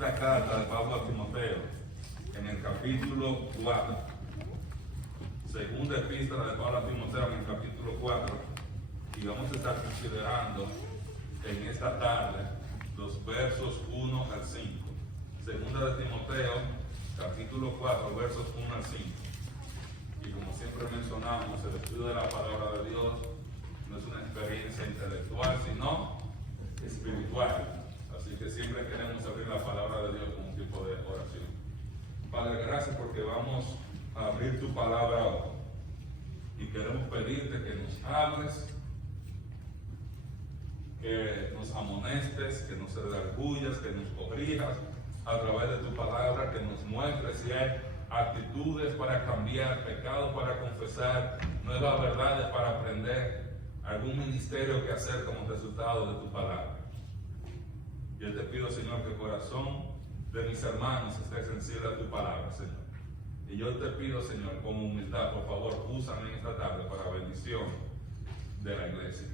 segunda carta de Pablo a Timoteo, en el capítulo 4. Segunda epístola de Pablo a Timoteo, en el capítulo 4. Y vamos a estar considerando en esta tarde los versos 1 al 5. Segunda de Timoteo, capítulo 4, versos 1 al 5. Y como siempre mencionamos, el estudio de la palabra de Dios no es una experiencia intelectual, sino espiritual. Así que siempre queremos abrir la palabra de Dios como un tipo de oración. Padre, gracias porque vamos a abrir tu palabra hoy. Y queremos pedirte que nos hables, que nos amonestes, que nos redarguyas, que nos corrijas a través de tu palabra, que nos muestres si hay actitudes para cambiar, pecados para confesar, nuevas verdades para aprender, algún ministerio que hacer como resultado de tu palabra. Yo te pido, Señor, que el corazón de mis hermanos esté sensible a tu palabra, Señor. Y yo te pido, Señor, con humildad, por favor, úsame en esta tarde para bendición de la iglesia.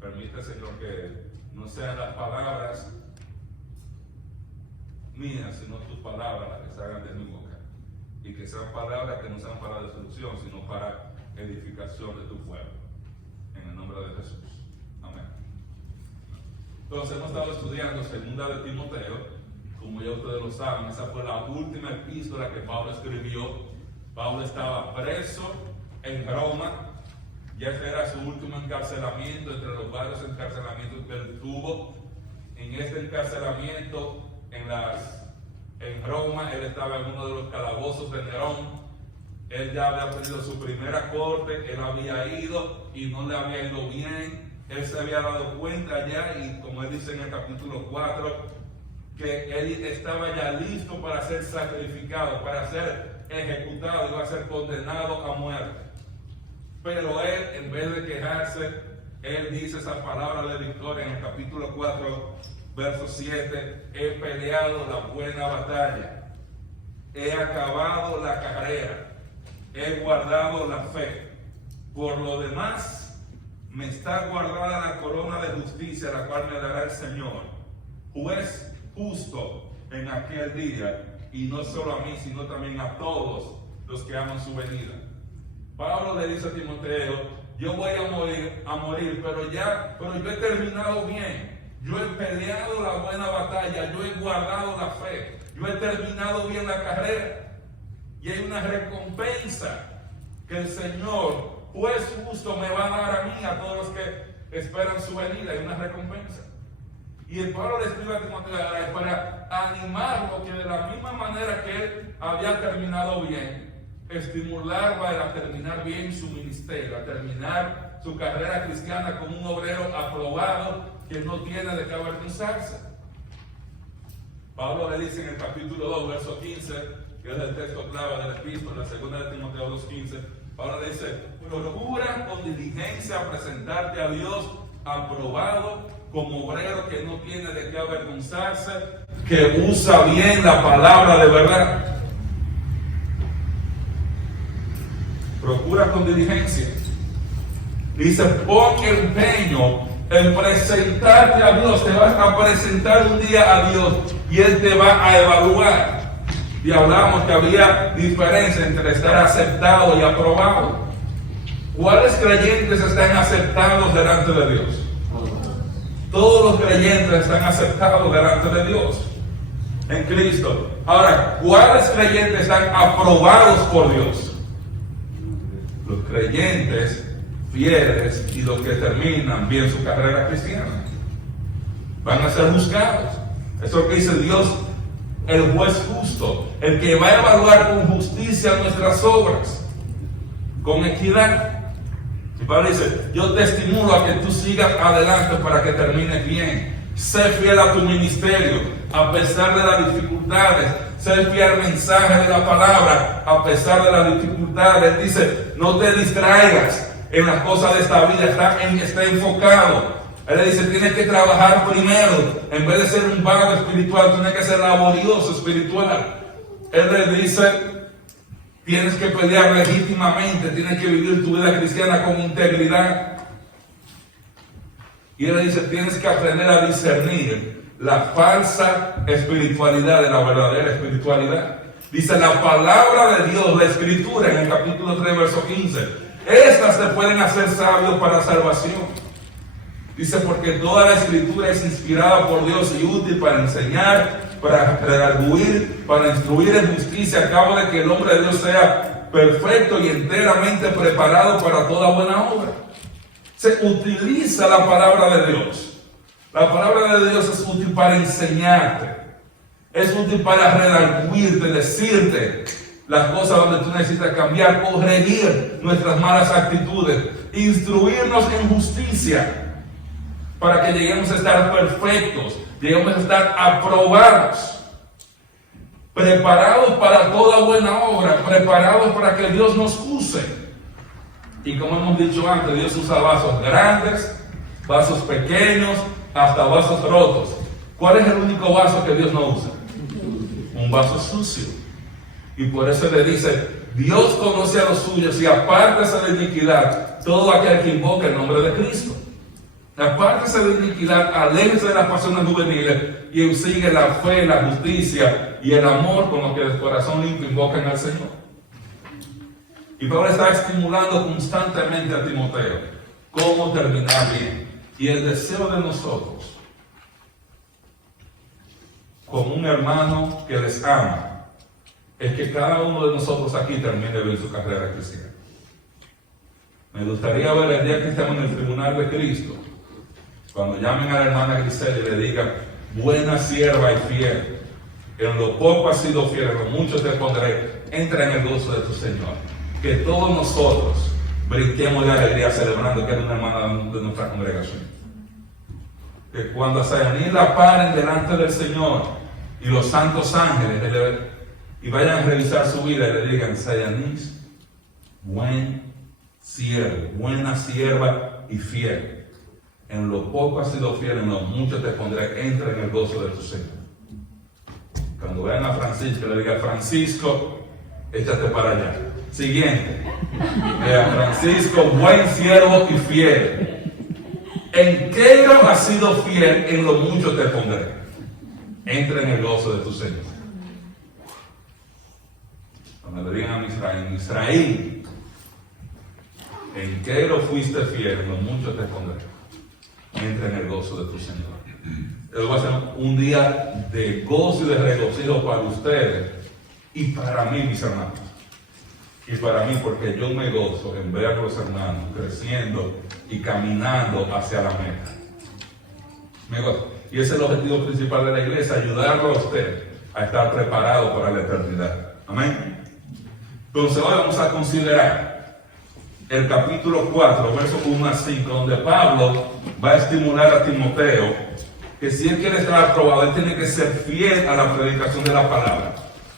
Permite, Señor, que no sean las palabras mías, sino tus palabras las que salgan de mi boca. Y que sean palabras que no sean para destrucción, sino para edificación de tu pueblo. En el nombre de Jesús. Amén. Entonces hemos estado estudiando segunda de Timoteo. Como ya ustedes lo saben, esa fue la última epístola que Pablo escribió. Pablo estaba preso en Roma. Ya este era su último encarcelamiento entre los varios encarcelamientos que él tuvo. En este encarcelamiento en Roma, él estaba en uno de los calabozos de Nerón. Él ya había tenido su primera corte, él había ido y no le había ido bien. Él se había dado cuenta ya, y como él dice en el capítulo 4, que él estaba ya listo para ser sacrificado, para ser ejecutado, iba a ser condenado a muerte. Pero él, en vez de quejarse, él dice esa palabra de victoria en el capítulo 4, verso 7, he peleado la buena batalla, he acabado la carrera, he guardado la fe. Por lo demás, me está guardada la corona de justicia, la cual me dará el Señor, juez justo en aquel día, y no solo a mí, sino también a todos los que aman su venida. Pablo le dice a Timoteo, yo voy a morir, pero yo he terminado bien. Yo he peleado la buena batalla, yo he guardado la fe, yo he terminado bien la carrera. Y hay una recompensa que el Señor, juez justo, me va a dar a mí, a todos los que esperan su venida. Hay una recompensa. Y el Pablo le escribe a Timoteo para animarlo que de la misma manera que él había terminado bien, estimularlo a terminar bien su ministerio, a terminar su carrera cristiana como un obrero aprobado que no tiene de qué avergonzarse. Pablo le dice en el capítulo 2, verso 15, que es el texto clave de la epístola, la segunda de Timoteo 2:15, Pablo le dice, procura con diligencia presentarte a Dios aprobado, como obrero que no tiene de qué avergonzarse, que usa bien la palabra de verdad. Procura con diligencia. Dice, pon empeño en presentarte a Dios. Te vas a presentar un día a Dios y Él te va a evaluar. Y hablamos que había diferencia entre estar aceptado y aprobado. ¿Cuáles creyentes están aceptados delante de Dios? Todos los creyentes están aceptados delante de Dios en Cristo. Ahora, ¿cuáles creyentes están aprobados por Dios? Los creyentes fieles y los que terminan bien su carrera cristiana van a ser juzgados. Eso es lo que dice Dios, el juez justo, el que va a evaluar con justicia nuestras obras, con equidad. Y Pablo dice, yo te estimulo a que tú sigas adelante para que termines bien. Sé fiel a tu ministerio, a pesar de las dificultades. Sé fiel al mensaje de la palabra, a pesar de las dificultades. Él dice, no te distraigas en las cosas de esta vida, está enfocado. Él le dice, tienes que trabajar primero. En vez de ser un vago espiritual, tienes que ser laborioso espiritual. Él le dice, tienes que pelear legítimamente, tienes que vivir tu vida cristiana con integridad. Y él le dice, tienes que aprender a discernir la falsa espiritualidad de la verdadera espiritualidad. Dice la palabra de Dios, la escritura, en el capítulo 3, verso 15. Estas te pueden hacer sabios para salvación. Dice, porque toda la escritura es inspirada por Dios y útil para enseñar, para redarguir, para instruir en justicia, a cabo de que el hombre de Dios sea perfecto y enteramente preparado para toda buena obra. Se utiliza la palabra de Dios. La palabra de Dios es útil para enseñarte. Es útil para redarguirte, decirte las cosas donde tú necesitas cambiar, corregir nuestras malas actitudes, instruirnos en justicia, para que lleguemos a estar perfectos, lleguemos a estar aprobados, preparados para toda buena obra, preparados para que Dios nos use. Y como hemos dicho antes, Dios usa vasos grandes, vasos pequeños, hasta vasos rotos. ¿Cuál es el único vaso que Dios no usa? Un vaso sucio. Y por eso le dice, Dios conoce a los suyos y apártese de iniquidad todo aquel que invoque el nombre de Cristo. Apártese de iniquidad, aléjese de las pasiones juveniles y sigue la fe, la justicia y el amor con los que el corazón limpio invocan al Señor. Y Pablo está estimulando constantemente a Timoteo cómo terminar bien. Y el deseo de nosotros, como un hermano que les ama, es que cada uno de nosotros aquí termine bien su carrera cristiana. Me gustaría ver el día que estemos en el tribunal de Cristo, cuando llamen a la hermana Grisel y le digan, buena sierva y fiel, en lo poco has sido fiel, en lo mucho te pondré, entra en el gozo de tu Señor. Que todos nosotros brinquemos de alegría celebrando que es una hermana de nuestra congregación. Que cuando a Sayaní la paren delante del Señor y los santos ángeles y vayan a revisar su vida y le digan, Sayaní, buen siervo, buena sierva y fiel. En lo poco has sido fiel, en lo mucho te pondré, entra en el gozo de tu Señor. Cuando vean a Francisco, le digan, Francisco, échate para allá. Siguiente. Francisco, buen siervo y fiel. En qué has sido fiel, en lo mucho te pondré. Entra en el gozo de tu Señor. Cuando le digan a Israel, en qué lo fuiste fiel, en lo mucho te pondré. Entra en el gozo de tu Señor. Eso va a ser un día de gozo y de regocijo para ustedes y para mí, mis hermanos. Y para mí, porque yo me gozo en ver a los hermanos creciendo y caminando hacia la meta. Me gozo. Y ese es el objetivo principal de la iglesia, ayudarlo a usted a estar preparado para la eternidad. Amén. Entonces hoy vamos a considerar el capítulo 4, versos 1 a 5, donde Pablo va a estimular a Timoteo que si él quiere estar aprobado, él tiene que ser fiel a la predicación de la palabra.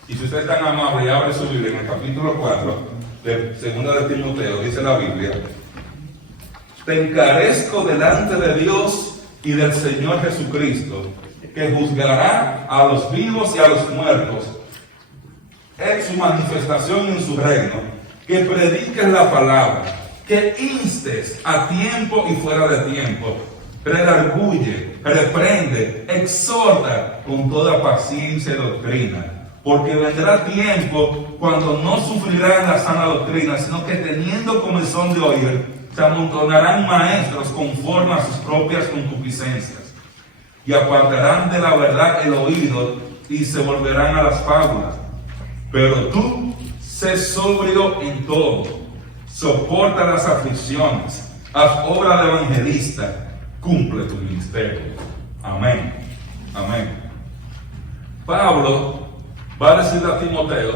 Y si usted es tan amable y abre su Biblia en el capítulo 4 de 2 de Timoteo, dice la Biblia, te encarezco delante de Dios y del Señor Jesucristo, que juzgará a los vivos y a los muertos en su manifestación y en su reino, que prediques la palabra, que instes a tiempo y fuera de tiempo, redarguye, reprende, exhorta con toda paciencia y doctrina. Porque vendrá tiempo cuando no sufrirán la sana doctrina, sino que teniendo comezón de oír, se amontonarán maestros conforme a sus propias concupiscencias, y apartarán de la verdad el oído, y se volverán a las fábulas. Pero tú, sé sobrio en todo, soporta las aflicciones, haz obra de evangelista, cumple tu ministerio. Amén. Amén. Pablo va a decirle a Timoteo,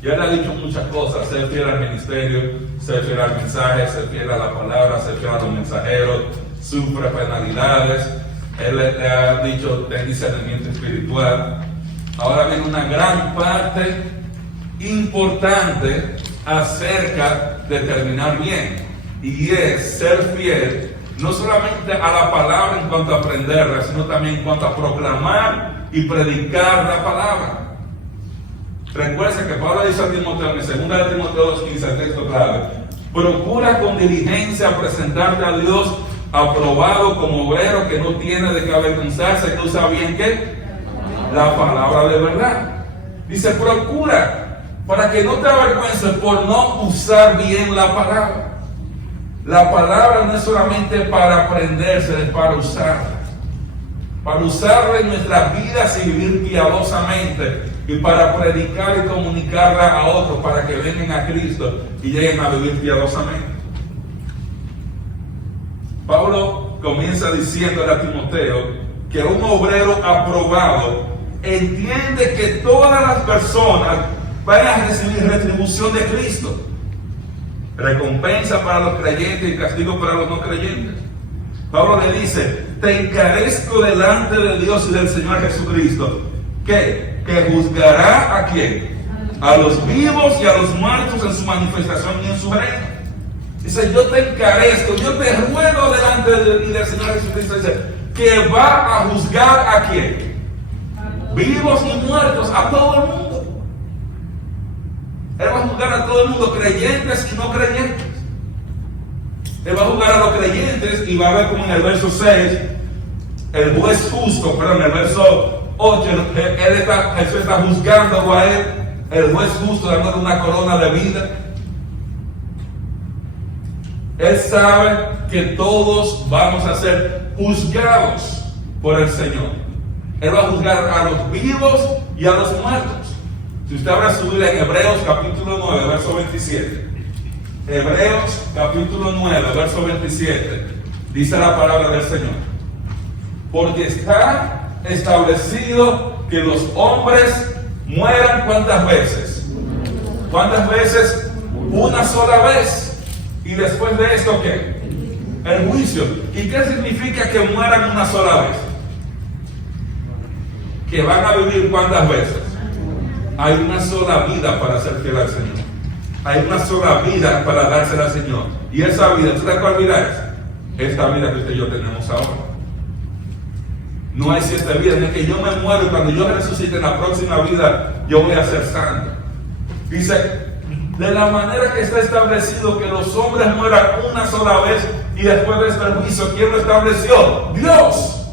ya le ha dicho muchas cosas, ser fiel al ministerio, ser fiel al mensaje, ser fiel a la palabra, ser fiel a los mensajeros, sufre penalidades, él le ha dicho, ten discernimiento espiritual. Ahora viene una gran parte importante acerca de terminar bien, y es ser fiel, no solamente a la palabra en cuanto a aprenderla, sino también en cuanto a proclamar y predicar la palabra. Recuerden que Pablo dice a Timoteo, en 2 de Timoteo 2:15, el texto clave, procura con diligencia presentarte a Dios aprobado como obrero que no tiene de qué avergonzarse, que usa bien ¿qué? La palabra de verdad. Dice, procura para que no te avergüences por no usar bien la palabra. La palabra no es solamente para aprenderse, es para usarla. Para usarla en nuestras vidas y vivir piadosamente, y para predicar y comunicarla a otros para que vengan a Cristo y lleguen a vivir piadosamente. Pablo comienza diciéndole a Timoteo que un obrero aprobado entiende que todas las personas van a recibir retribución de Cristo, recompensa para los creyentes y castigo para los no creyentes. Pablo le dice, te encarezco delante de Dios y del Señor Jesucristo, que juzgará ¿a quién? A los vivos y a los muertos en su manifestación y en su reino. Dice, yo te encarezco, yo te ruego delante del Señor Jesucristo, dice, que va a juzgar ¿a quién? Vivos y muertos, a todo el mundo. Él va a juzgar a todo el mundo, creyentes y no creyentes. Él va a juzgar a los creyentes y va a ver como en el verso 6, el juez justo, pero en el verso 8, Jesús está juzgando a él, el juez justo, dándole una corona de vida. Él sabe que todos vamos a ser juzgados por el Señor. Él va a juzgar a los vivos y a los muertos. Si usted abre su Biblia en Hebreos capítulo 9, verso 27. Hebreos capítulo 9, verso 27. Dice la palabra del Señor. Porque está establecido que los hombres mueran ¿cuántas veces? ¿Cuántas veces? Una sola vez. Y después de esto, ¿qué? El juicio. ¿Y qué significa que mueran una sola vez? Que van a vivir ¿cuántas veces? Hay una sola vida para ser fiel al Señor. Hay una sola vida para dársela al Señor. Y esa vida, ¿tú sabes cuál vida es? Esta vida que usted y yo tenemos ahora. No hay siete vidas, no es que yo me muero y cuando yo resucite en la próxima vida, yo voy a ser santo. Dice, de la manera que está establecido que los hombres mueran una sola vez y después de este juicio, ¿quién lo estableció? Dios.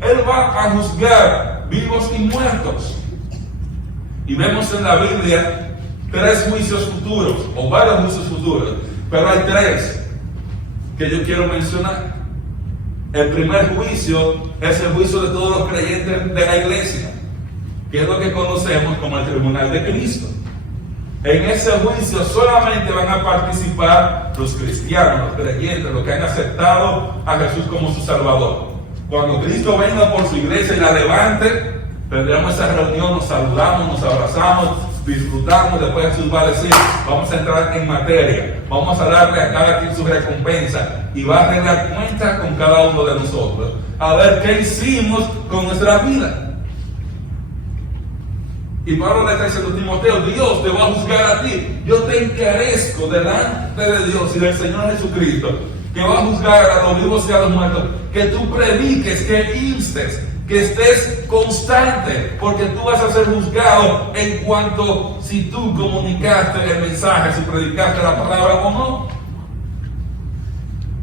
Él va a juzgar vivos y muertos. Y vemos en la Biblia 3 juicios futuros, o varios juicios futuros, pero hay 3 que yo quiero mencionar. El primer juicio es el juicio de todos los creyentes de la iglesia, que es lo que conocemos como el tribunal de Cristo. En ese juicio solamente van a participar los cristianos, los creyentes, los que han aceptado a Jesús como su Salvador. Cuando Cristo venga por su iglesia y la levante, tendremos esa reunión, nos saludamos, nos abrazamos, disfrutamos. Después Jesús va a decir, vamos a entrar en materia, vamos a darle a cada quien su recompensa y va a arreglar cuentas con cada uno de nosotros, a ver qué hicimos con nuestra vida. Y Pablo le está diciendo a Timoteo, Dios te va a juzgar a ti. Yo te encarezco delante de Dios y del Señor Jesucristo, que va a juzgar a los vivos y a los muertos, que tú prediques, que instes, que estés constante, porque tú vas a ser juzgado en cuanto si tú comunicaste el mensaje, si predicaste la palabra o no.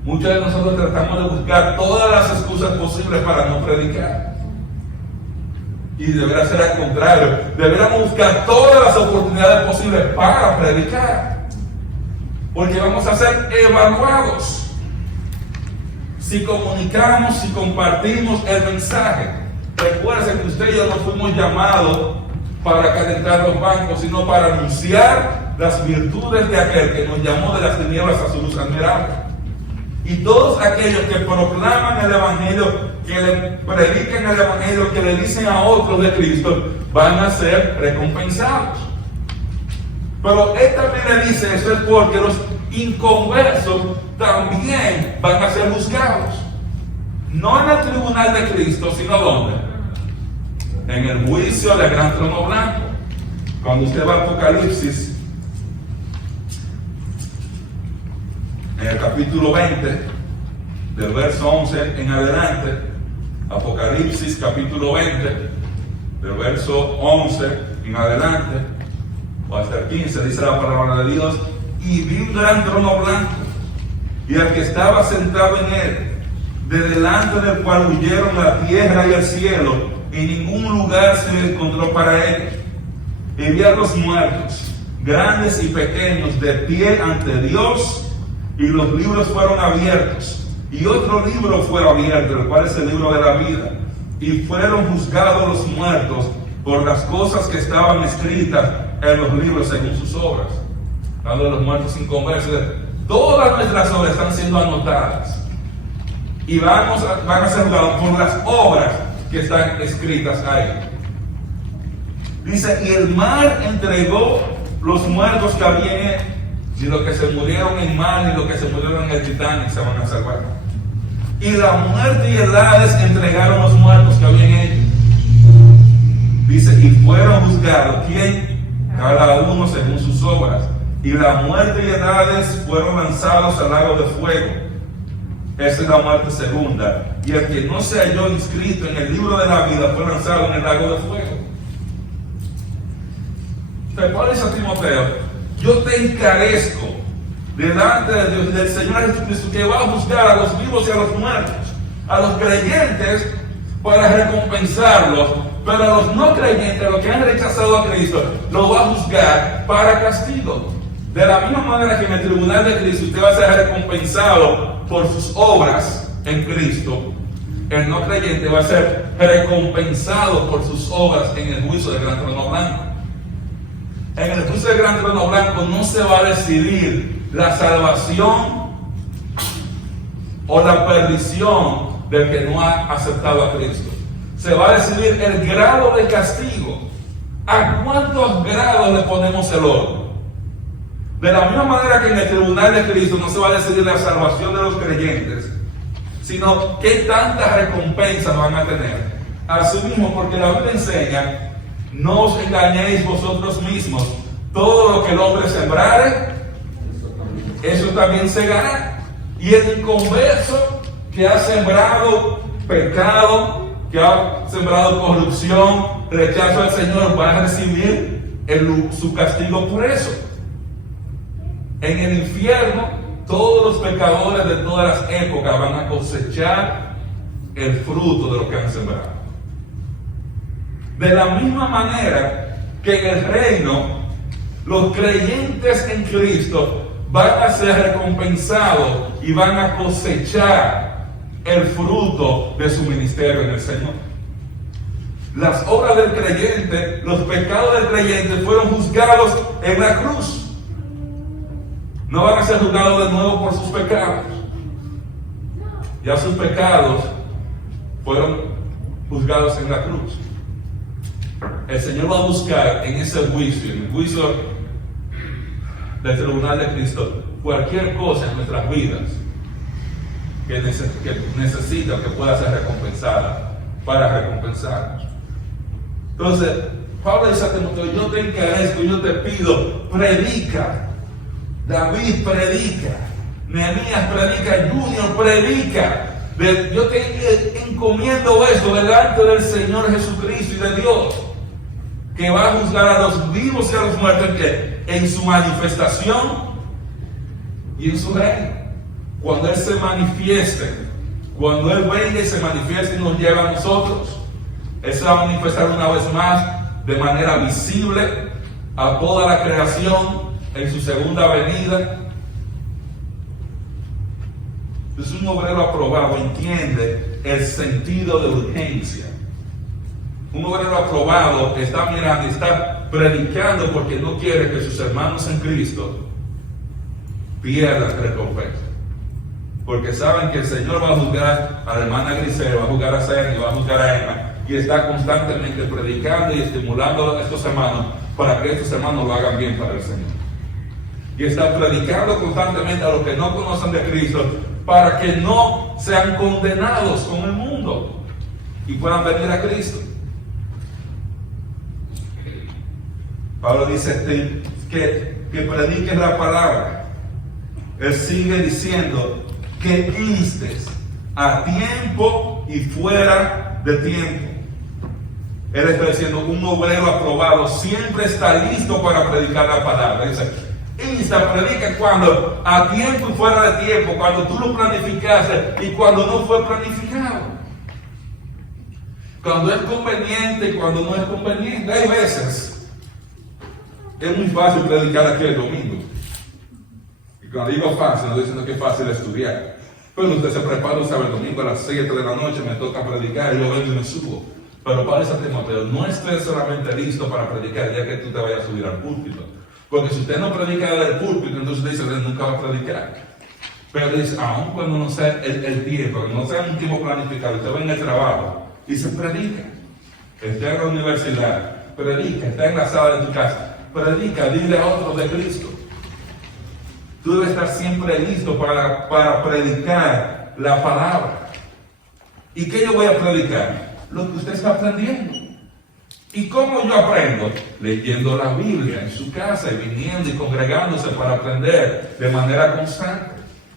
Muchos de nosotros tratamos de buscar todas las excusas posibles para no predicar. Y debería ser al contrario. Deberíamos buscar todas las oportunidades posibles para predicar. Porque vamos a ser evaluados. Si comunicamos, si compartimos el mensaje. Recuerden que usted y yo no fuimos llamados para calentar los bancos, sino para anunciar las virtudes de aquel que nos llamó de las tinieblas a su luz admirable. Y todos aquellos que proclaman el Evangelio, que le predican el Evangelio, que le dicen a otros de Cristo, van a ser recompensados. Pero él también le dice eso es porque los inconversos también van a ser juzgados. No en el tribunal de Cristo, sino ¿dónde? En el juicio del gran trono blanco. Cuando usted va a Apocalipsis, en el capítulo 20, del verso 11 en adelante, Apocalipsis capítulo 20, del verso 11 en adelante, o hasta el 15, dice la palabra de Dios, y vi un gran trono blanco, y al que estaba sentado en él, de delante del cual huyeron la tierra y el cielo, y ningún lugar se encontró para ellos. Y vi a los muertos, grandes y pequeños, de pie ante Dios, y los libros fueron abiertos. Y otro libro fue abierto, el cual es el libro de la vida. Y fueron juzgados los muertos por las cosas que estaban escritas en los libros según sus obras. Hablando de los muertos inconversos, todas nuestras obras están siendo anotadas. Y van a ser juzgados por las obras que están escritas ahí. Dice, y el mar entregó los muertos que habían, y los que se murieron en mar y los que se murieron en el Titanic se van a salvar. Y la muerte y el Hades entregaron los muertos que habían en ellos. Dice, y fueron juzgados, ¿quién? Cada uno según sus obras. Y la muerte y el Hades fueron lanzados al lago de fuego. Esa es la muerte segunda. Y el que no se halló inscrito en el libro de la vida fue lanzado en el lago de fuego. Pablo dice a Timoteo, yo te encarezco delante de Dios y del Señor Jesucristo, que va a juzgar a los vivos y a los muertos, a los creyentes para recompensarlos, pero a los no creyentes, a los que han rechazado a Cristo, lo va a juzgar para castigo. De la misma manera que en el tribunal de Cristo usted va a ser recompensado por sus obras en Cristo, el no creyente va a ser recompensado por sus obras en el juicio del gran trono blanco. En el juicio del gran trono blanco no se va a decidir la salvación o la perdición del que no ha aceptado a Cristo. Se va a decidir el grado de castigo. ¿A cuántos grados le ponemos el horno? De la misma manera que en el tribunal de Cristo no se va a decidir la salvación de los creyentes, sino qué tantas recompensas van a tener. Asimismo, porque la Biblia enseña, no os engañéis vosotros mismos, todo lo que el hombre sembrare, eso también segará. Y el inconverso que ha sembrado pecado, que ha sembrado corrupción, rechazo al Señor, va a recibir su castigo por eso. En el infierno, todos los pecadores de todas las épocas van a cosechar el fruto de lo que han sembrado. De la misma manera que en el reino, los creyentes en Cristo van a ser recompensados y van a cosechar el fruto de su ministerio en el Señor. Las obras del creyente, los pecados del creyente fueron juzgados en la cruz. No van a ser juzgados de nuevo por sus pecados. Ya sus pecados fueron juzgados en la cruz. El Señor va a buscar en ese juicio, en el juicio del tribunal de Cristo, cualquier cosa en nuestras vidas que necesita, que pueda ser recompensada, para recompensarnos. Entonces, Pablo dice a Timoteo, yo te encarezco, yo te pido, predica. David predica, Nehemías predica, Junior predica. Yo te encomiendo eso delante del Señor Jesucristo y de Dios, que va a juzgar a los vivos y a los muertos en su manifestación y en su reino. Cuando Él se manifieste, cuando Él venga y se manifieste y nos lleve a nosotros, Él se va a manifestar una vez más de manera visible a toda la creación en su segunda venida. Es un obrero aprobado, entiende el sentido de urgencia. Un obrero aprobado está mirando y está predicando porque no quiere que sus hermanos en Cristo pierdan recompensa. Porque saben que el Señor va a juzgar a la hermana Grisel, va a juzgar a Sergio, va a juzgar a Emma, y está constantemente predicando y estimulando a estos hermanos para que estos hermanos lo hagan bien para el Señor. Y está predicando constantemente a los que no conocen de Cristo para que no sean condenados con el mundo y puedan venir a Cristo. Pablo dice que prediques la palabra. Él sigue diciendo que instes a tiempo y fuera de tiempo. Él está diciendo, un obrero aprobado siempre está listo para predicar la palabra. Dice, Insta, predica cuando a tiempo y fuera de tiempo, cuando tú lo planificaste y cuando no fue planificado. Cuando es conveniente y cuando no es conveniente. Hay veces, es muy fácil predicar aquí el domingo. Y cuando digo fácil, no estoy diciendo que es fácil estudiar. Pero usted se prepara, sabe, el domingo a las 7 de la noche me toca predicar y yo vengo y me subo. Pero para ese Timoteo, no estés solamente listo para predicar el día que tú te vayas a subir al púlpito. Porque si usted no predica del púlpito, entonces dice, nunca va a predicar. Pero dice, aun cuando no sea el tiempo, que no sea un tiempo planificado, usted va en el trabajo y se predica. Está en la universidad, predica, está en la sala de tu casa, predica, dile a otros de Cristo. Tú debes estar siempre listo para predicar la palabra. ¿Y qué yo voy a predicar? Lo que usted está aprendiendo. ¿Y cómo yo aprendo? Leyendo la Biblia en su casa y viniendo y congregándose para aprender de manera constante.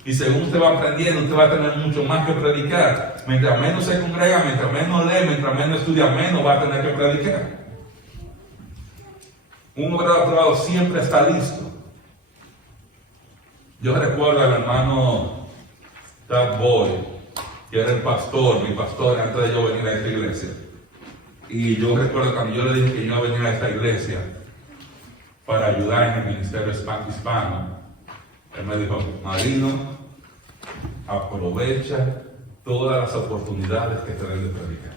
Y según usted va aprendiendo, usted va a tener mucho más que predicar. Mientras menos se congrega, mientras menos lee, mientras menos estudia, menos va a tener que predicar. Un obrero aprobado siempre está listo. Yo recuerdo al hermano Doug Boyd, que era el pastor, mi pastor antes de yo venir a esta iglesia. Y yo recuerdo cuando yo le dije que yo iba a venir a esta iglesia para ayudar en el ministerio hispano, él me dijo, Marino, aprovecha todas las oportunidades que te den de predicar.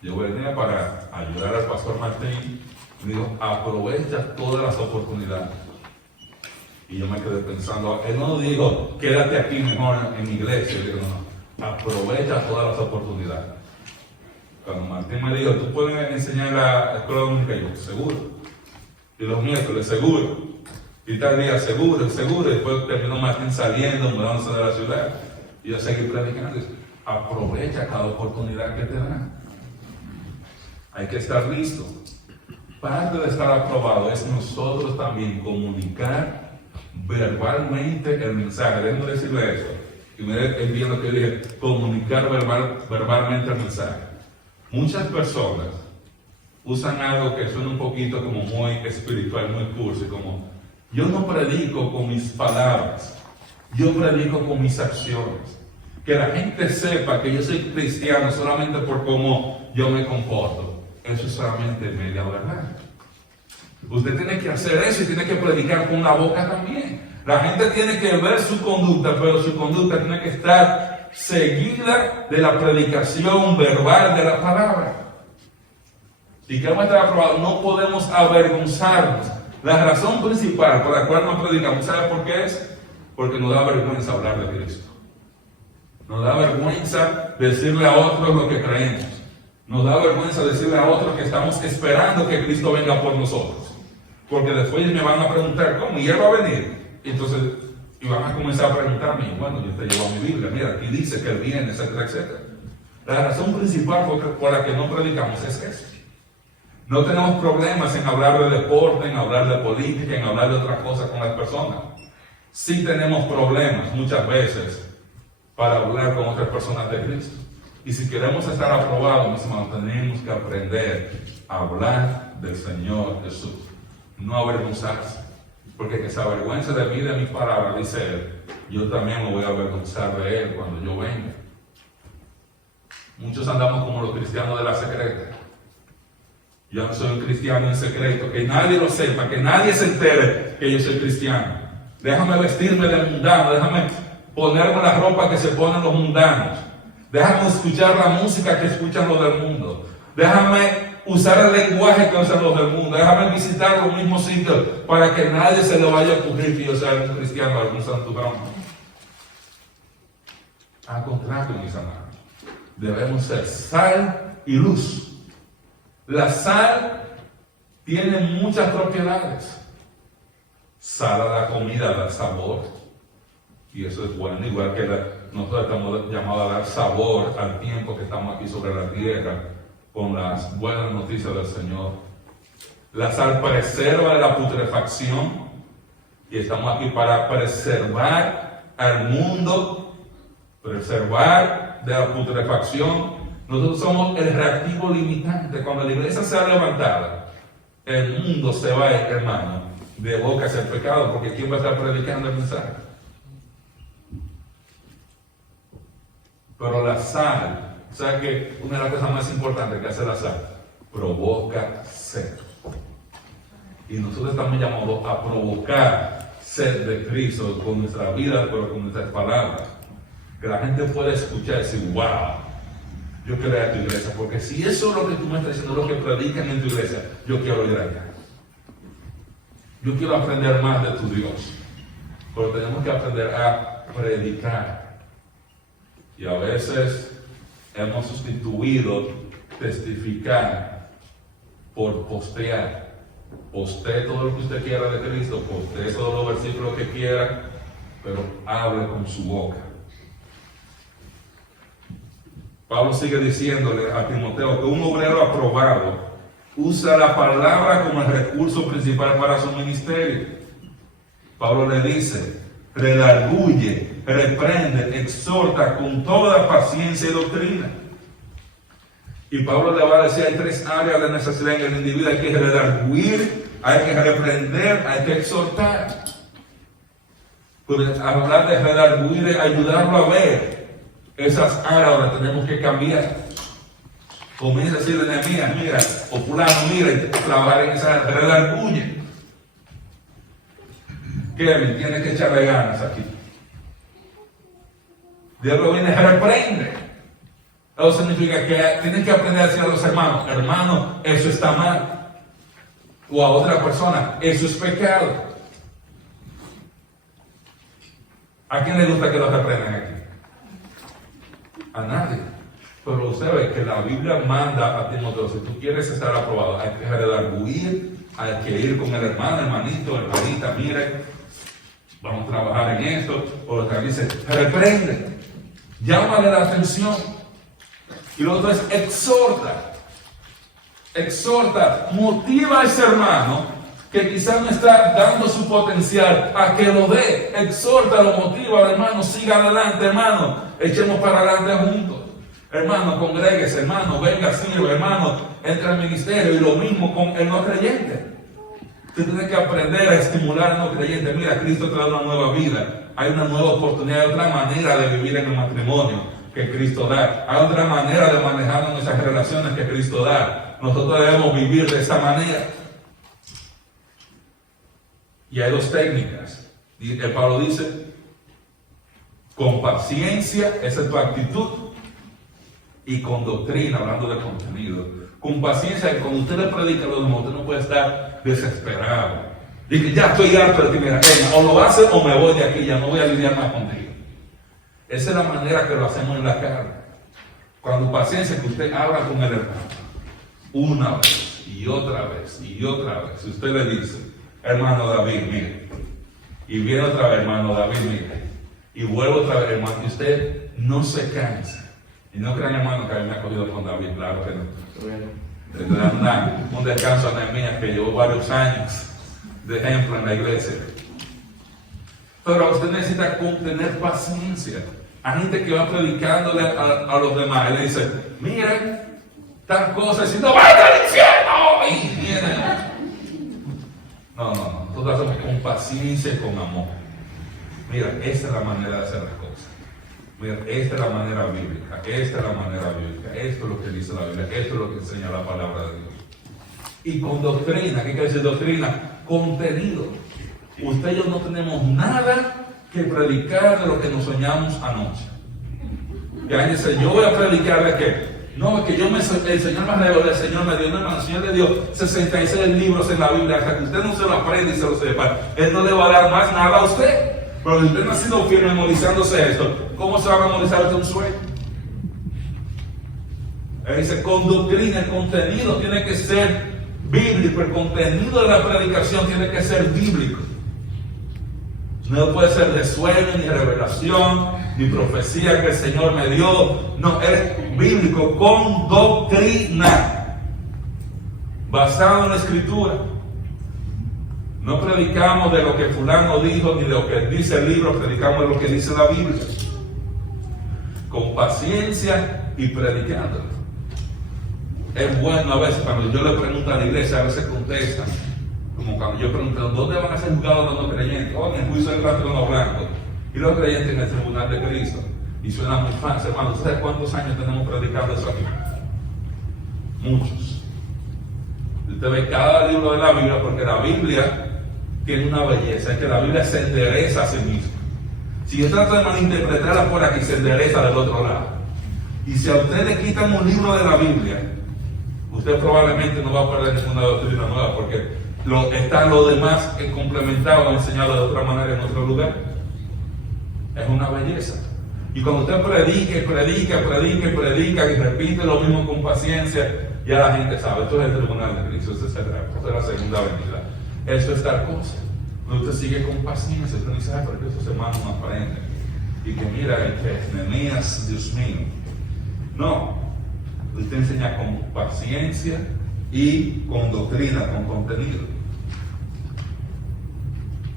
Yo venía para ayudar al pastor Martín, y me dijo, aprovecha todas las oportunidades. Y yo me quedé pensando, él no dijo, quédate aquí mejor en mi iglesia. Yo digo, no, aprovecha todas las oportunidades. Cuando Martín me dijo, ¿tú puedes enseñar en la escuela dominical? Yo, seguro. Y los miércoles, seguro. Y tal día, seguro. Y después terminó Martín saliendo, mudándose de la ciudad. Y yo seguí predicando. Aprovecha cada oportunidad que te dan. Hay que estar listo. Parte de estar aprobado es nosotros también comunicar verbalmente el mensaje. Déjenme decirle eso. Y miren bien lo que dije, comunicar verbalmente el mensaje. Muchas personas usan algo que suena un poquito como muy espiritual, muy cursi, como yo no predico con mis palabras, yo predico con mis acciones. Que la gente sepa que yo soy cristiano solamente por cómo yo me comporto. Eso es solamente media verdad. Usted tiene que hacer eso y tiene que predicar con la boca también. La gente tiene que ver su conducta, pero su conducta tiene que estar seguida de la predicación verbal de la palabra. Si queremos estar aprobados, no podemos avergonzarnos. La razón principal por la cual no predicamos, ¿sabe por qué es? Porque nos da vergüenza hablar de Cristo. Nos da vergüenza decirle a otros lo que creemos. Nos da vergüenza decirle a otros que estamos esperando que Cristo venga por nosotros. Porque después me van a preguntar, ¿cómo? ¿Y él va a venir? Entonces, y van a comenzar a preguntarme, bueno, yo te llevo mi Biblia, mira, aquí dice que él viene, etcétera, etcétera. La razón principal por la que no predicamos es eso. No tenemos problemas en hablar de deporte, en hablar de política, en hablar de otras cosas con las personas. Sí tenemos problemas muchas veces para hablar con otras personas de Cristo. Y si queremos estar aprobados, mis hermanos, tenemos que aprender a hablar del Señor Jesús. No avergonzarse. Porque que se avergüence de mí, de mis palabras, dice él, yo también me voy a avergonzar de él cuando yo venga. Muchos andamos como los cristianos de la secreta. Yo no soy un cristiano en secreto, que nadie lo sepa, que nadie se entere que yo soy cristiano. Déjame vestirme de mundano, déjame ponerme la ropa que se ponen los mundanos. Déjame escuchar la música que escuchan los del mundo. Déjame usar el lenguaje que usan los del mundo. Déjame visitar los mismos sitios para que nadie se le vaya a ocurrir que yo sea un cristiano, algún santurrón. Al contrario, mis amados, debemos ser sal y luz. La sal tiene muchas propiedades. Sal a la comida da sabor. Y eso es bueno, igual que nosotros estamos llamados a dar sabor al tiempo que estamos aquí sobre la tierra con las buenas noticias del Señor. La sal preserva de la putrefacción y estamos aquí para preservar al mundo, preservar de la putrefacción. Nosotros somos el reactivo limitante. Cuando la iglesia sea levantada, el mundo se va, hermano, de boca es el pecado, porque ¿quién va a estar predicando el mensaje? Pero la sal, ¿sabes que una de las cosas más importantes que hace la sal? Provoca sed. Y nosotros estamos llamados a provocar sed de Cristo con nuestra vida, pero con nuestras palabras. Que la gente pueda escuchar y decir, wow, yo quiero ir a tu iglesia. Porque si eso es lo que tú me estás diciendo, lo que predican en tu iglesia, yo quiero ir allá. Yo quiero aprender más de tu Dios. Pero tenemos que aprender a predicar. Y a veces hemos sustituido testificar por postear. Postee todo lo que usted quiera de Cristo, postee todos los versículos que quiera, pero hable con su boca. Pablo sigue diciéndole a Timoteo que un obrero aprobado usa la palabra como el recurso principal para su ministerio. Pablo le dice, redarguye, reprende, exhorta con toda paciencia y doctrina. Y Pablo le va a decir, hay tres áreas de necesidad en el individuo: hay que redarguir, hay que reprender, hay que exhortar. Pues hablar de redarguir es ayudarlo a ver esas áreas ahora tenemos que cambiar. Comienza a decirle a Nehemías, mira, o fulano, mira, y trabajar en esa redarguye. Kevin, tiene que echarle ganas aquí. Dios lo viene y reprende. Eso significa que tienen que aprender a decir a los hermanos, hermano, eso está mal. O a otra persona, eso es pecado. ¿A quién le gusta que lo reprendan aquí? A nadie. Pero usted ve que la Biblia manda a Timoteo, si tú quieres estar aprobado, hay que redarguir, hay que ir con el hermano, hermanito, hermanita, mire, vamos a trabajar en esto. O que dice, reprende, llámale la atención. Y lo otro es exhorta. Exhorta, motiva a ese hermano que quizás no está dando su potencial a que lo dé. Exhorta, lo motiva, hermano, siga adelante, hermano, echemos para adelante juntos. Hermano, congréguese, hermano, venga, sirve, hermano, entra al ministerio. Y lo mismo con el no creyente. Usted tiene que aprender a estimular al no creyente. Mira, Cristo te da una nueva vida. Hay una nueva oportunidad, hay otra manera de vivir en el matrimonio que Cristo da. Hay otra manera de manejar nuestras relaciones que Cristo da. Nosotros debemos vivir de esa manera. Y hay dos técnicas. Y el Pablo dice, con paciencia, esa es tu actitud, y con doctrina, hablando de contenido. Con paciencia, cuando usted le predica a los demás, usted no puede estar desesperado. Dice, ya estoy harto de ti, mira, o lo hace o me voy de aquí, ya no voy a lidiar más contigo. Esa es la manera que lo hacemos en la carne. Cuando paciencia, que usted habla con el hermano, una vez, y otra vez, y otra vez. Si usted le dice, hermano David, mire, y viene otra vez, hermano David, mire, y vuelve otra vez, hermano, y usted no se cansa. Y no crean, hermano, que a mí me ha cogido con David, claro que no. Le dan un descanso a Nehemías que llevó varios años de ejemplo en la iglesia. Pero usted necesita tener paciencia. Hay gente que va predicándole a los demás y le dice, miren, tal cosa, diciendo, ¡vaya al infierno! Y vienen. No. Nosotros hacemos con paciencia y con amor. Mira, esa es la manera de hacer las cosas. Mira, esta es la manera bíblica. Esta es la manera bíblica. Esto es lo que dice la Biblia. Esto es lo que enseña la palabra de Dios. Y con doctrina. ¿Qué quiere decir doctrina? Contenido. Usted y yo no tenemos nada que predicar de lo que nos soñamos anoche. Que alguien dice, yo voy a predicar de qué. No, es que el Señor me reveló, el Señor me dio, no, el Señor le dio 66 libros en la Biblia. Hasta que usted no se lo aprende y se lo sepa, Él no le va a dar más nada a usted. Pero si usted no ha sido fiel memorizándose esto, ¿cómo se va a memorizar usted un sueño? Él dice, con doctrina, el contenido tiene que ser bíblico, el contenido de la predicación tiene que ser bíblico. No puede ser de sueño, ni revelación, ni profecía que el Señor me dio. No, es bíblico, con doctrina, basado en la Escritura. No predicamos de lo que fulano dijo, ni de lo que dice el libro, predicamos de lo que dice la Biblia. Con paciencia y predicando. Es bueno a veces, cuando yo le pregunto a la iglesia, a veces contestan, Como cuando yo pregunto, ¿dónde van a ser juzgados los no creyentes? Oh, en el juicio del gran trono blanco. Y los creyentes en el tribunal de Cristo. Y suena muy fácil, hermano. ¿Ustedes cuántos años tenemos predicando eso aquí? Muchos. Usted ve cada libro de la Biblia, porque la Biblia tiene una belleza, es que la Biblia se endereza a sí misma. Si yo trato de malinterpretarla por aquí, se endereza del otro lado. Y si a usted le quitan un libro de la Biblia, usted probablemente no va a perder ninguna doctrina nueva, porque está lo demás complementado o enseñado de otra manera en otro lugar. Es una belleza. Y cuando usted predica y repite lo mismo con paciencia, ya la gente sabe, esto es el tribunal de Cristo, esto es la segunda venida. Eso es tal cosa. Cuando usted sigue con paciencia, usted dice, ay, porque esos hermanos no aprenden. Y que mira, que Nehemías, Dios mío. No, usted enseña con paciencia y con doctrina, con contenido.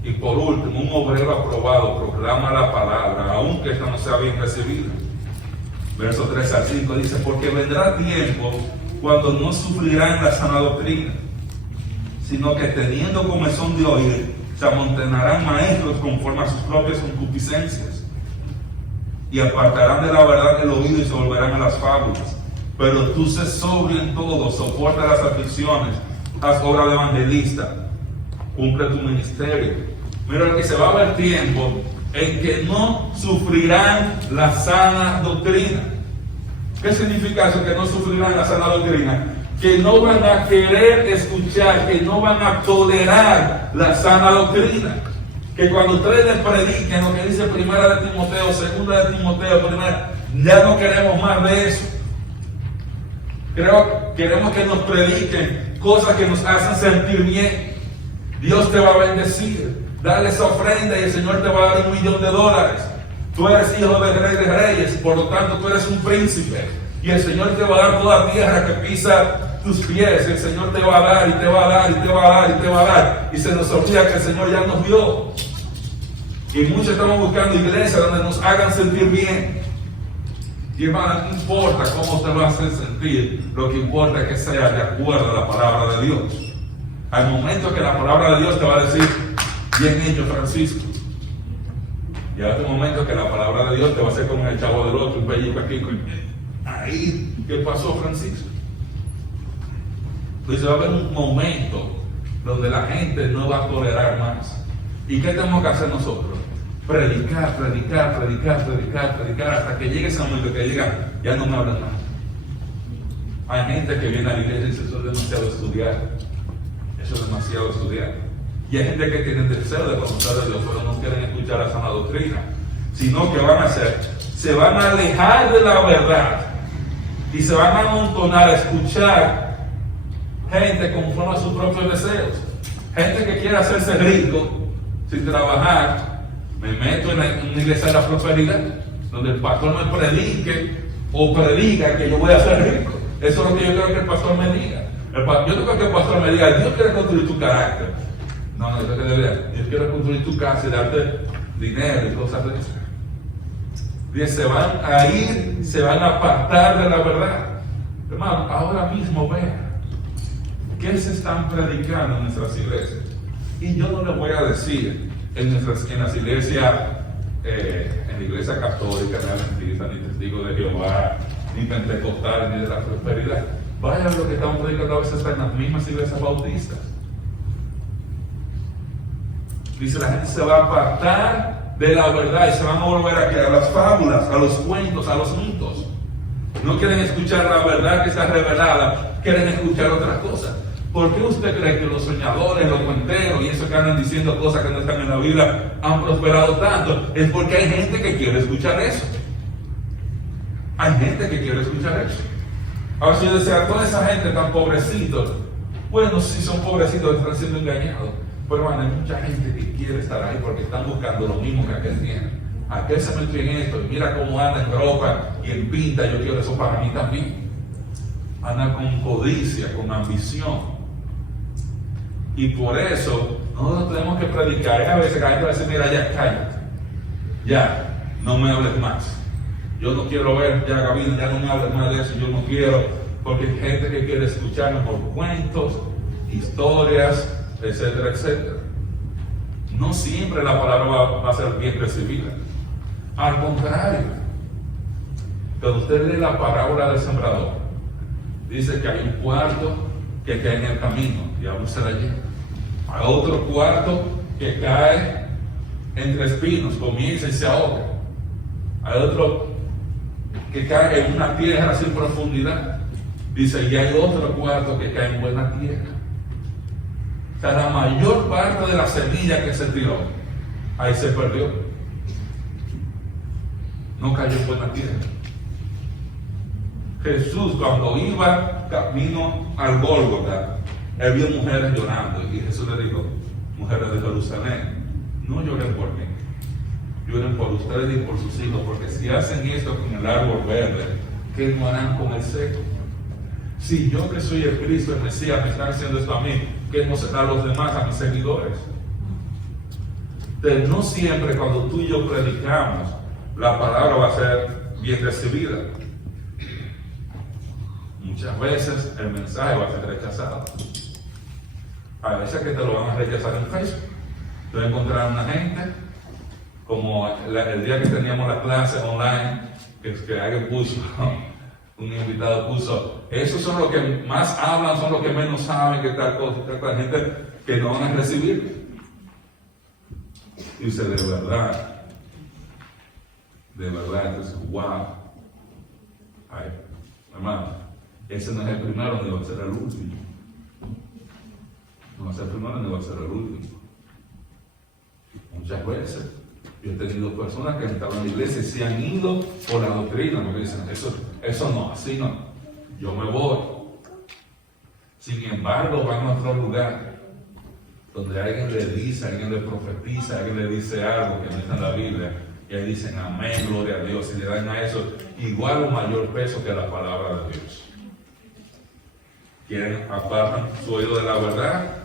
Y por último, un obrero aprobado proclama la palabra, aunque esta no sea bien recibida. Verso 3 al 5 dice, porque vendrá tiempo cuando no sufrirán la sana doctrina, sino que teniendo comezón de oír, se amontonarán maestros conforme a sus propias concupiscencias, y apartarán de la verdad el oído y se volverán a las fábulas. Pero tú sé sobrio en todo, soporta las aflicciones, haz obra de evangelista, cumple tu ministerio. Mira que se va a haber tiempo en que no sufrirán la sana doctrina. ¿Qué significa eso? Que no sufrirán la sana doctrina. Que no van a querer escuchar, que no van a tolerar la sana doctrina. Que cuando ustedes les prediquen lo que dice primera de Timoteo, segunda de Timoteo, primera, ya no queremos más de eso. Queremos que nos prediquen cosas que nos hacen sentir bien. Dios te va a bendecir. Dale esa ofrenda y el Señor te va a dar $1,000,000. Tú eres hijo del Rey de Reyes, por lo tanto tú eres un príncipe. Y el Señor te va a dar toda tierra que pisa tus pies. El Señor te va a dar y te va a dar y te va a dar y te va a dar. Y se nos olvida que el Señor ya nos dio. Y muchos estamos buscando iglesias donde nos hagan sentir bien. Y hermano, no importa cómo te lo hacen sentir, lo que importa es que sea de acuerdo a la palabra de Dios. Al momento que la palabra de Dios te va a decir, bien hecho, Francisco. Y a otro momento que la palabra de Dios te va a hacer como el chavo del otro, un pellizco aquí, ahí, ¿qué pasó, Francisco? Pues va a haber un momento donde la gente no va a tolerar más. ¿Y qué tenemos que hacer nosotros? Predicar, hasta que llegue ese momento que digan, ya no me hablan más. Hay gente que viene a la iglesia y dice, eso es demasiado estudiar. Eso es demasiado estudiar. Y hay gente que tiene deseo de conocer a Dios, pero no quieren escuchar la sana doctrina. Sino que van a hacer, se van a alejar de la verdad y se van a amontonar a escuchar gente conforme a sus propios deseos. Gente que quiere hacerse rico sin trabajar. Me meto en una iglesia de la prosperidad, donde el pastor me predique o prediga que yo voy a ser rico. Eso es lo que yo quiero que el pastor me diga. Yo no creo que el pastor me diga, Dios quiere construir tu carácter. No, yo creo que Dios quiere construir tu casa y darte dinero y cosas de eso. Y se van a ir, se van a apartar de la verdad. Hermano, ahora mismo vean qué se están predicando en nuestras iglesias. Y yo no les voy a decir en las iglesias, en la iglesia católica, ni adventista, ni testigo de Jehová, ni pentecostal, ni de la prosperidad. Vaya lo que estamos predicando a veces está en las mismas iglesias bautistas. Dice, la gente se va a apartar de la verdad y se van a volver a las fábulas, a los cuentos, a los mitos. No quieren escuchar la verdad que está revelada, quieren escuchar otras cosas. ¿Por qué usted cree que los soñadores, los cuenteros y esos que andan diciendo cosas que no están en la Biblia han prosperado tanto? Es porque hay gente que quiere escuchar eso. Hay gente que quiere escuchar eso. Ahora, si yo decía, toda esa gente tan pobrecitos, bueno, si son pobrecitos están siendo engañados. Pero bueno, hay mucha gente que quiere estar ahí porque están buscando lo mismo que aquel tiene. Aquel se metió en esto y mira cómo anda en ropa y en pinta, yo quiero eso para mí también. Anda con codicia, con ambición. Y por eso nosotros tenemos que predicar. A veces que la gente va a decir, mira, ya cállate. Ya, no me hables más. Yo no quiero ver, ya Gavino, ya no me hables más de eso. Yo no quiero, porque hay gente que quiere escuchar mejor cuentos, historias, etcétera, etcétera. No siempre la palabra va a ser bien recibida. Al contrario, cuando usted lee la parábola del sembrador, dice que hay un cuarto que cae en el camino y aún se la lleva. Hay otro cuarto que cae entre espinos, comienza y se ahoga. Hay otro que cae en una tierra sin profundidad. Dice, y hay otro cuarto que cae en buena tierra. O sea, la mayor parte de la semilla que se tiró, ahí se perdió. No cayó en buena tierra. Jesús, cuando iba camino al Gólgota, él vio mujeres llorando y Jesús le dijo, mujeres de Jerusalén, no lloren por mí, lloren por ustedes y por sus hijos, porque si hacen esto con el árbol verde, ¿qué no harán con el seco? Si yo, que soy el Cristo, el Mesías, me están haciendo esto a mí, ¿qué no se da a los demás, a mis seguidores? Entonces, no siempre cuando tú y yo predicamos, la palabra va a ser bien recibida. Muchas veces el mensaje va a ser rechazado. A veces que te lo van a rechazar en Facebook. Tú vas a encontrar a una gente, como el día que teníamos la clase online, que alguien puso, un invitado puso, esos son los que más hablan, son los que menos saben que tal cosa, tal gente que no van a recibir. Dice, de verdad, entonces, wow. Ay, hermano, ese no es el primero ni va a ser el último. No va a ser el primero ni va a ser el último. Muchas veces yo he tenido personas que han estado en la iglesia y se han ido por la doctrina, porque dicen, eso no, así no, yo me voy. Sin embargo, van a otro lugar donde alguien le dice, alguien le profetiza, alguien le dice algo que no está en la Biblia, y ahí dicen amén, gloria a Dios, y le dan a eso igual o mayor peso que la palabra de Dios. Quieren apartar su oído de la verdad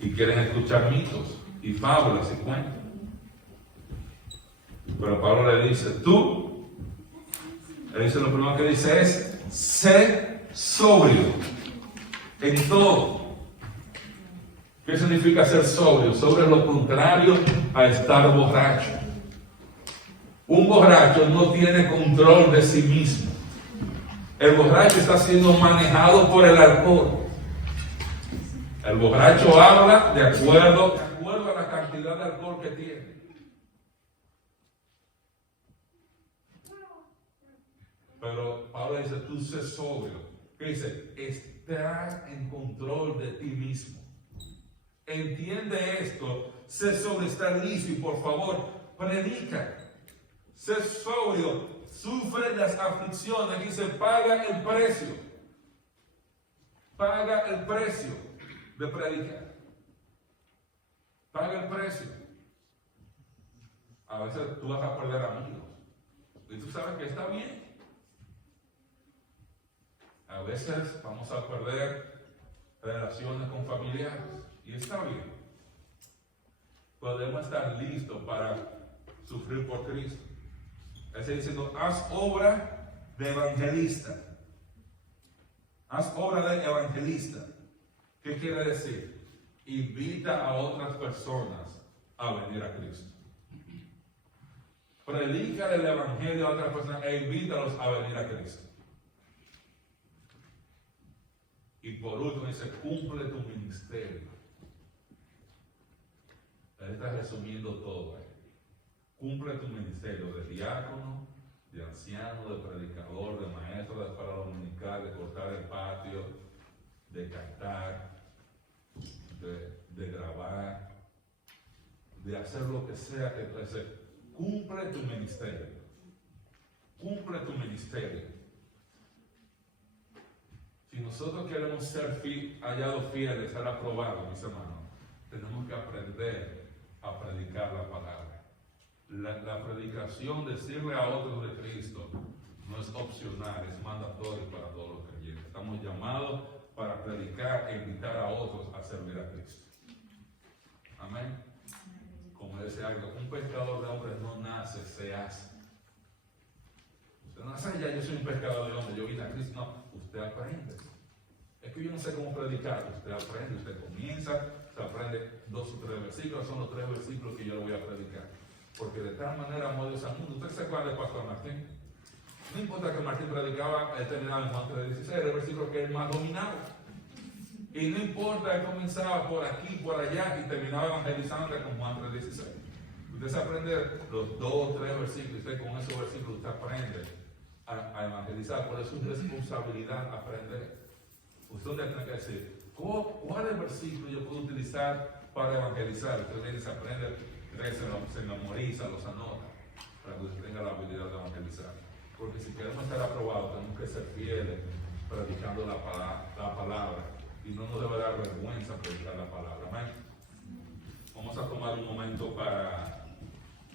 y quieren escuchar mitos y fábulas y cuentos. Pero Pablo le dice, él dice, lo primero que dice es, sé sobrio en todo. ¿Qué significa ser sobrio? Sobrio es lo contrario a estar borracho. Un borracho no tiene control de sí mismo. El borracho está siendo manejado por el alcohol. El borracho habla de acuerdo a la cantidad de alcohol que tiene. Pero Pablo dice, tú sé sobrio. ¿Qué dice? Estar en control de ti mismo. Entiende esto. Sé sobrio, estar listo y por favor, predica. Sé sobrio, sufre las aflicciones. Dice, paga el precio. Paga el precio de predicar. Paga el precio. A veces tú vas a perder amigos. Y tú sabes que está bien. A veces vamos a perder relaciones con familiares. Y está bien. Podemos estar listos para sufrir por Cristo. Está diciendo, haz obra de evangelista. Haz obra de evangelista. ¿Qué quiere decir? Invita a otras personas a venir a Cristo. Predica el evangelio a otras personas e invítalos a venir a Cristo. Y por último dice, cumple tu ministerio. Él está resumiendo todo ahí. Cumple tu ministerio de diácono, de anciano, de predicador, de maestro de escuela dominical, de cortar el patio, de cantar, de grabar, de hacer lo que sea que tú haces. Cumple tu ministerio. Cumple tu ministerio. Si nosotros queremos ser hallados fieles, ser aprobados, mis hermanos, tenemos que aprender a predicar la palabra. La predicación, decirle a otros de Cristo, no es opcional, es mandatorio para todos los creyentes. Estamos llamados para predicar e invitar a otros a servir a Cristo. Amén. Como dice algo, un pescador de hombres no nace, se hace. Usted no nace, ya yo soy un pescador de hombres, yo vine a Cristo. No, usted aprende. Es que yo no sé cómo predicar, usted aprende, usted comienza se aprende 2 o 3 versículos, son los 3 versículos que yo le voy a predicar. Porque de tal manera amó Dios al mundo. ¿Usted se acuerda del pastor Martín? No importa que Martín predicaba, él terminaba en Juan 3:16, era el versículo que él más dominaba. Y no importa, él comenzaba por aquí, por allá, y terminaba evangelizando con Juan 3:16. Usted se aprende los 2 o 3 versículos, y usted con esos versículos usted aprende a evangelizar. Por eso es responsabilidad aprender. Usted tiene que decir, ¿cuál es el versículo yo puedo utilizar para evangelizar? Usted viene, se aprende, se memoriza, los anota, para que usted tenga la habilidad de evangelizar. Porque si queremos ser aprobados, tenemos que ser fieles predicando la palabra. Y no nos debe dar vergüenza predicar la palabra. Amén. Vamos a tomar un momento para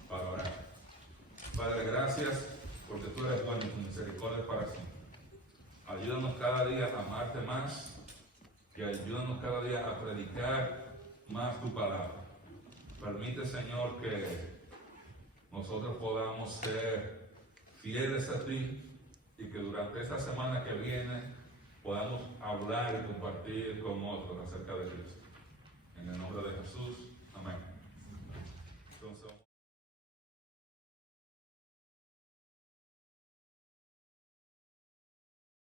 orar. Padre, gracias porque tú eres bueno y tu misericordia es para siempre. Ayúdanos cada día a amarte más, y ayúdanos cada día a predicar más tu palabra. Permite, Señor, que nosotros podamos ser fieles a ti y que durante esta semana que viene podamos hablar y compartir con otros acerca de Cristo. En el nombre de